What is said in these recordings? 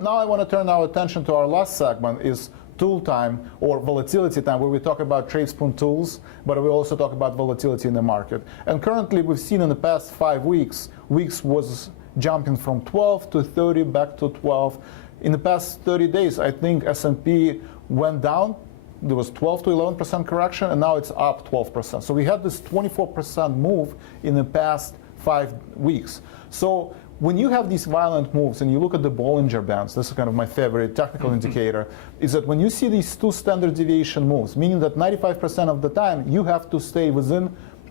Now I want to turn our attention to our last segment, is tool time or volatility time, where we talk about Tradespoon tools, but we also talk about volatility in the market. And currently we've seen in the past 5 weeks, was jumping from 12 to 30 back to 12. In the past 30 days, I think S&P went down. There was 12 to 11% correction, and now it's up 12%. So we had this 24% move in the past 5 weeks. So when you have these violent moves and you look at the Bollinger Bands, this is kind of my favorite technical indicator, is that when you see these 2 standard deviation moves, meaning that 95% of the time you have to stay within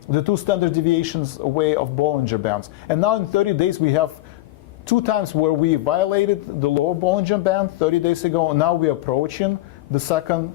the 2 standard deviations away of Bollinger Bands. And now in 30 days we have 2 times where we violated the lower Bollinger Band 30 days ago, and now we're approaching the second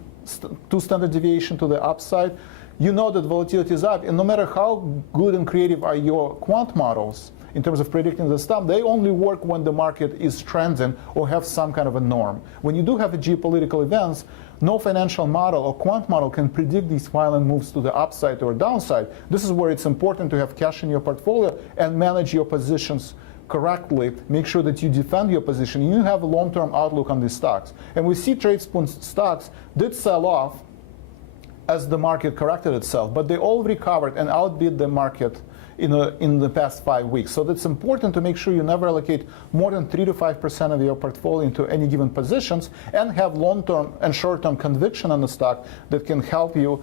2 standard deviation to the upside. You know that volatility is up, and no matter how good and creative are your quant models in terms of predicting the stuff, they only work when the market is trending or have some kind of a norm. When you do have a geopolitical events, no financial model or quant model can predict these violent moves to the upside or downside. This is where it's important to have cash in your portfolio and manage your positions correctly. Make sure that you defend your position. You have a long-term outlook on these stocks. And we see Tradespoon stocks did sell off as the market corrected itself, but they all recovered and outbid the market in the past 5 weeks. So it's important to make sure you never allocate more than 3 to 5% of your portfolio into any given positions, and have long-term and short-term conviction on the stock that can help you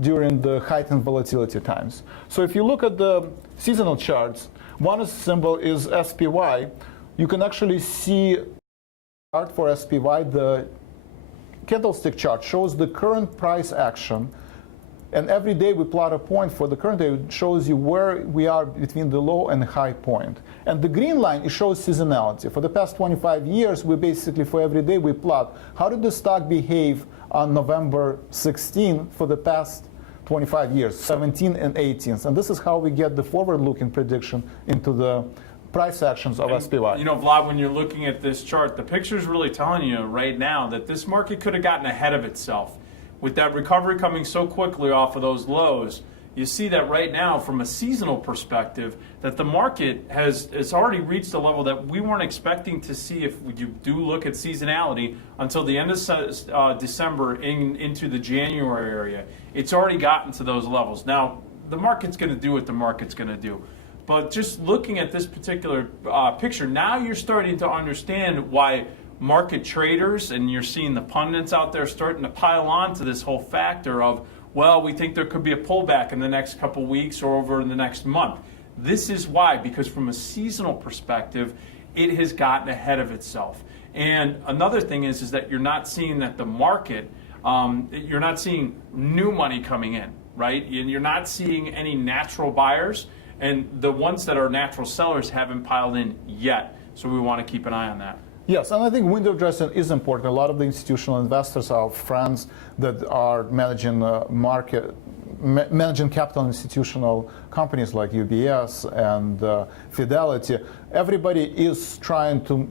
during the heightened volatility times. So if you look at the seasonal charts, one symbol is SPY. You can actually see chart for SPY. The candlestick chart shows the current price action, and every day we plot a point for the current day. It shows you where we are between the low and high point. And the green line, it shows seasonality. For the past 25 years, we basically, for every day, we plot how did the stock behave on November 16 for the past 25 years, 17 and 18. And this is how we get the forward-looking prediction into the price actions of SPY. You know, Vlad, when you're looking at this chart, the picture is really telling you right now that this market could have gotten ahead of itself. With that recovery coming so quickly off of those lows, you see that right now from a seasonal perspective that the market has already reached a level that we weren't expecting to see if you do look at seasonality until the end of December into the January area. It's already gotten to those levels. Now, the market's going to do what the market's going to do. But just looking at this particular picture, now you're starting to understand why market traders, and you're seeing the pundits out there starting to pile on to this whole factor of, well, we think there could be a pullback in the next couple weeks or over in the next month. This is why, because from a seasonal perspective, it has gotten ahead of itself. And another thing is that you're not seeing that the market, you're not seeing new money coming in, right? And you're not seeing any natural buyers, and the ones that are natural sellers haven't piled in yet. So we want to keep an eye on that. Yes, and I think window dressing is important. A lot of the institutional investors are friends that are managing managing capital institutional companies like UBS and Fidelity. Everybody is trying to,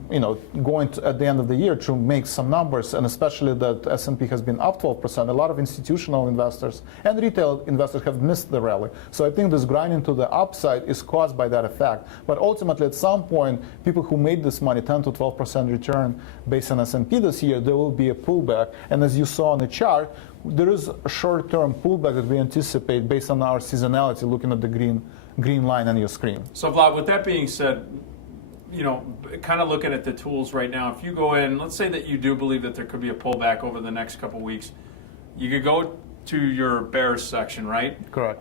going to, at the end of the year, to make some numbers, and especially that S&P has been up 12%. A lot of institutional investors and retail investors have missed the rally. So I think this grinding to the upside is caused by that effect. But ultimately, at some point, people who made this money, 10 to 12% return based on S&P this year, there will be a pullback. And as you saw on the chart, there is a short-term pullback that we anticipate based on our seasonality, looking at the green line on your screen. So Vlad, with that being said, kind of looking at the tools right now, if you go in, let's say that you do believe that there could be a pullback over the next couple weeks, you could go to your bearish section, right? Correct.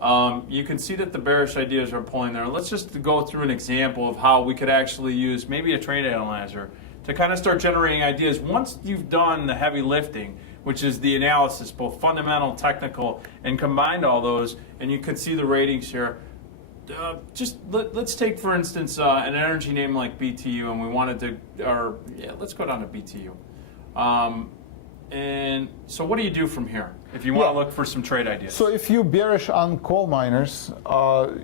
You can see that the bearish ideas are pulling there. Let's just go through an example of how we could actually use maybe a trade analyzer to kind of start generating ideas. Once you've done the heavy lifting, which is the analysis, both fundamental, technical, and combined all those, and you can see the ratings here. Let's take, for instance, an energy name like BTU, and we wanted to, let's go down to BTU. And so what do you do from here if you want to look for some trade ideas? So if you're bearish on coal miners,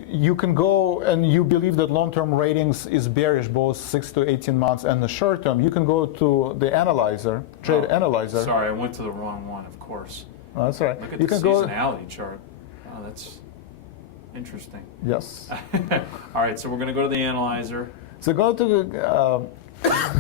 you can go, and you believe that long-term ratings is bearish both 6 to 18 months and the short term, you can go to the analyzer, trade analyzer. Sorry, I went to the wrong one, of course. Oh, that's right. Look at You the can go. seasonality chart. Oh, that's interesting. Yes. All right, so we're going to go to the analyzer. So go to the,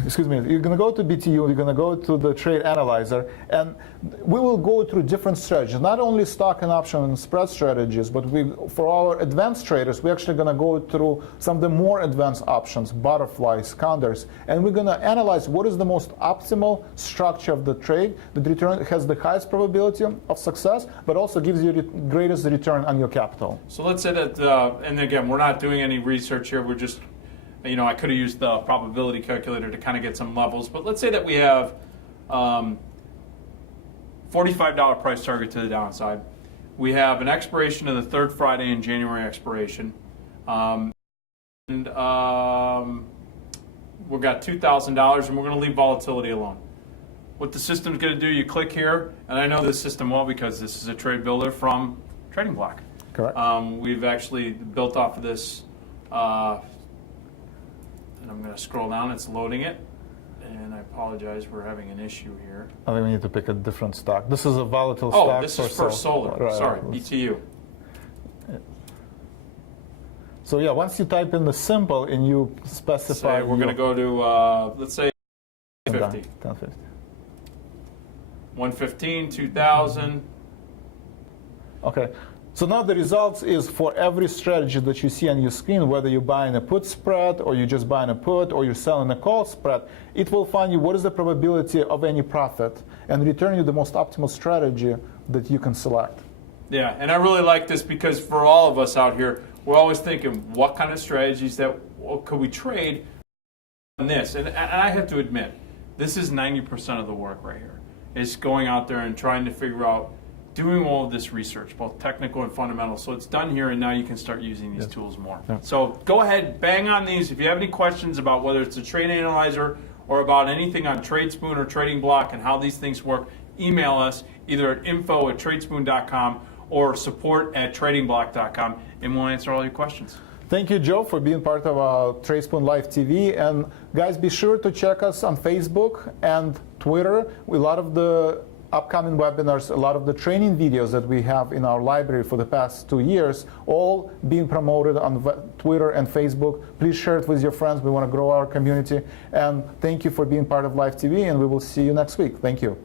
excuse me, you're going to go to BTU, you're going to go to the trade analyzer, and we will go through different strategies, not only stock and option and spread strategies, but for our advanced traders, we're actually going to go through some of the more advanced options, butterflies, counters, and we're going to analyze what is the most optimal structure of the trade that return has the highest probability of success, but also gives you the greatest return on your capital. So let's say that, and again, we're not doing any research here, we're just, I could have used the probability calculator to kind of get some levels, but let's say that we have $45 price target to the downside. We have an expiration of the third Friday in January expiration. And we've got $2,000 and we're going to leave volatility alone. What the system's going to do, you click here, and I know this system well because this is a trade builder from TradingBlock. Correct. We've actually built off of this. And I'm going to scroll down, it's loading it, and I apologize, we're having an issue here. I think we need to pick a different stock. This is a volatile stock. Oh, this is for solar, right, sorry, right. BTU. So yeah, once you type in the symbol and you specify... Say we're going to go to, let's say, 50. 1050. 115, 2000. Okay. So now the results is for every strategy that you see on your screen, whether you're buying a put spread or you're just buying a put or you're selling a call spread, it will find you what is the probability of any profit and return you the most optimal strategy that you can select. Yeah, and I really like this because for all of us out here, we're always thinking, what kind of strategies could we trade on this? And I have to admit, this is 90% of the work right here, is going out there and trying to figure out, doing all of this research, both technical and fundamental. So it's done here, and now you can start using these tools more. Yeah. So go ahead, bang on these. If you have any questions about whether it's a trade analyzer or about anything on Tradespoon or TradingBlock and how these things work, email us either at info@tradespoon.com or support@tradingblock.com, and we'll answer all your questions. Thank you, Joe, for being part of Tradespoon Live TV. And guys, be sure to check us on Facebook and Twitter. A lot of the upcoming webinars, a lot of the training videos that we have in our library for the past 2 years, all being promoted on Twitter and Facebook. Please share it with your friends. We want to grow our community. And thank you for being part of Live TV, and we will see you next week. Thank you.